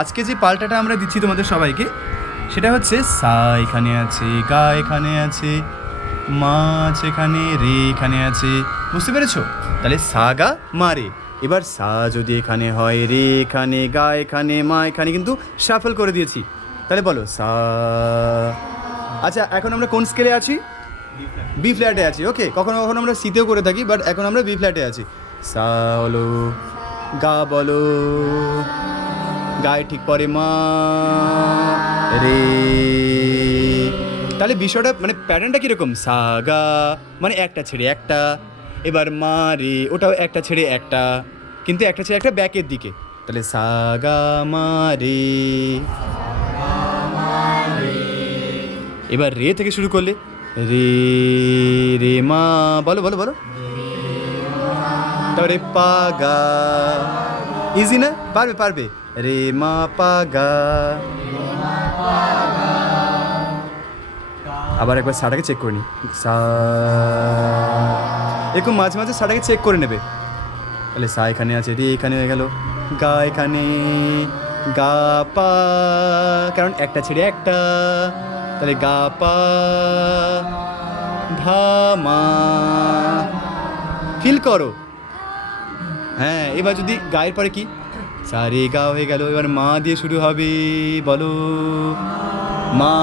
আজকে যে পাল্টাটা আমরা দিচ্ছি তোমাদের সবাইকে সেটা হচ্ছে সা এখানে আছে, গা এখানে আছে, মাছ এখানে, রে এখানে আছে, বুঝতে পেরেছো? তাহলে সা গা মা রে। এবার সা যদি এখানে হয়, রে এখানে, গা এখানে, মা এখানে, কিন্তু শাফল করে দিয়েছি। তাহলে বলো সা। আচ্ছা, এখন আমরা কোন স্কেলে আছি? বি ফ্ল্যাটে আছি। ওকে, কখনো কখনো আমরা সিতেও করে থাকি, বাট এখন আমরা বি ফ্ল্যাটে আছি। সা বলো, গা বলো, গায়ে ঠিক পরে মা, রে। তাহলে বিষয়টা মানে প্যাটার্নটা কীরকম? সা গা মানে একটা ছেড়ে একটা, এবার মা রে ওটাও একটা ছেড়ে একটা, কিন্তু একটা ছেড়ে একটা ব্যাকের দিকে। তাহলে সা গা মা রে। এবার রে থেকে শুরু করলে রে রে মা, বলো বলো বলো। তারপরে পা গা, ইজি না? পারবে পারবে। রে মা পা গা। আবার একবার সাটাকে চেক করে নি, সা। এরকম মাঝে মাঝে সাটাকে চেক করে নেবে। তাহলে সা এখানে আছে, রে এখানে হয়ে গেল, গা এখানে, গা পা, কারণ একটা ছেড়ে একটা, তাহলে গা পা, ধা মা। ফিল করো। হ্যাঁ, এবার যদি গায়ের পরে কি, সা রে গা হয়ে গেল, এবার মা দিয়ে শুরু হবে, বলো মা।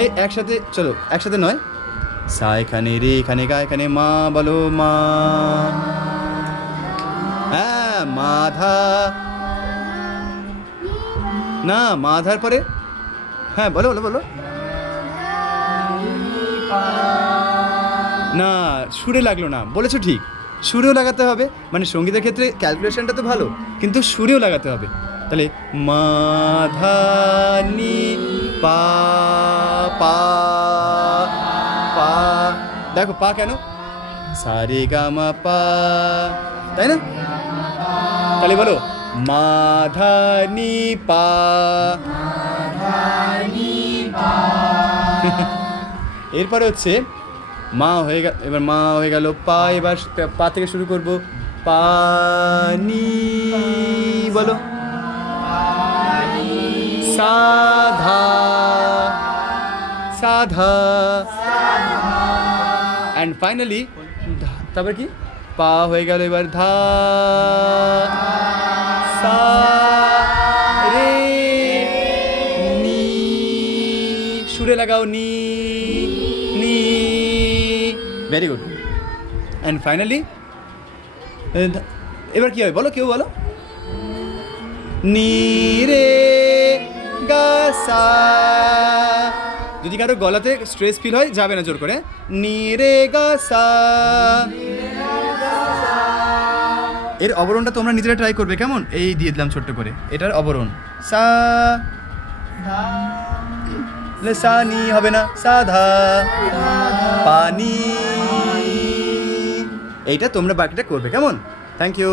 এই একসাথে চলো, একসাথে নয়, সা এখানে, রে এখানে, গা এখানে, মা, বলো মা। হ্যাঁ, মাধা না, মাধার পরে, হ্যাঁ বলো বলো বলো। না, সুরে লাগলো না, বলেছো ঠিক, সুরেও লাগাতে হবে। মানে সঙ্গীতের ক্ষেত্রে ক্যালকুলেশনটা তো ভালো, কিন্তু সুরেও লাগাতে হবে। তাহলে মাধা নি পা, পা পা, দেখো পা কেন, সা রে গা মা পা, তাই না? তাহলে বলো মাধা নি পা। এরপরে হচ্ছে মা হয়ে গেল, এবার মা হয়ে গেল, পা, এবার পা থেকে শুরু করবো, পানি, বলো সাধা, সাধা, অ্যান্ড ফাইনালি তারপর কি, পা হয়ে গেল, এবার ধা, সা রে নি, সুরে লাগাও নি, নি, ভেরি গুড। অ্যান্ড ফাইনালি এবার কি হবে বলো, কেউ বলো, নি রে গা সা। যদি কারো গলাতে স্ট্রেস ফিল হয়, যাবে না জোর করে, নি রে গা সা। এর অবরণটা তোমরা নিজেরা ট্রাই করবে, কেমন? এই দিয়ে দিলাম ছোট্ট করে, এটার অবরণ সা, সা নি হবে না, সাধা পানি। এইটা তোমরা বাকিটা করবে, কেমন? Thank you.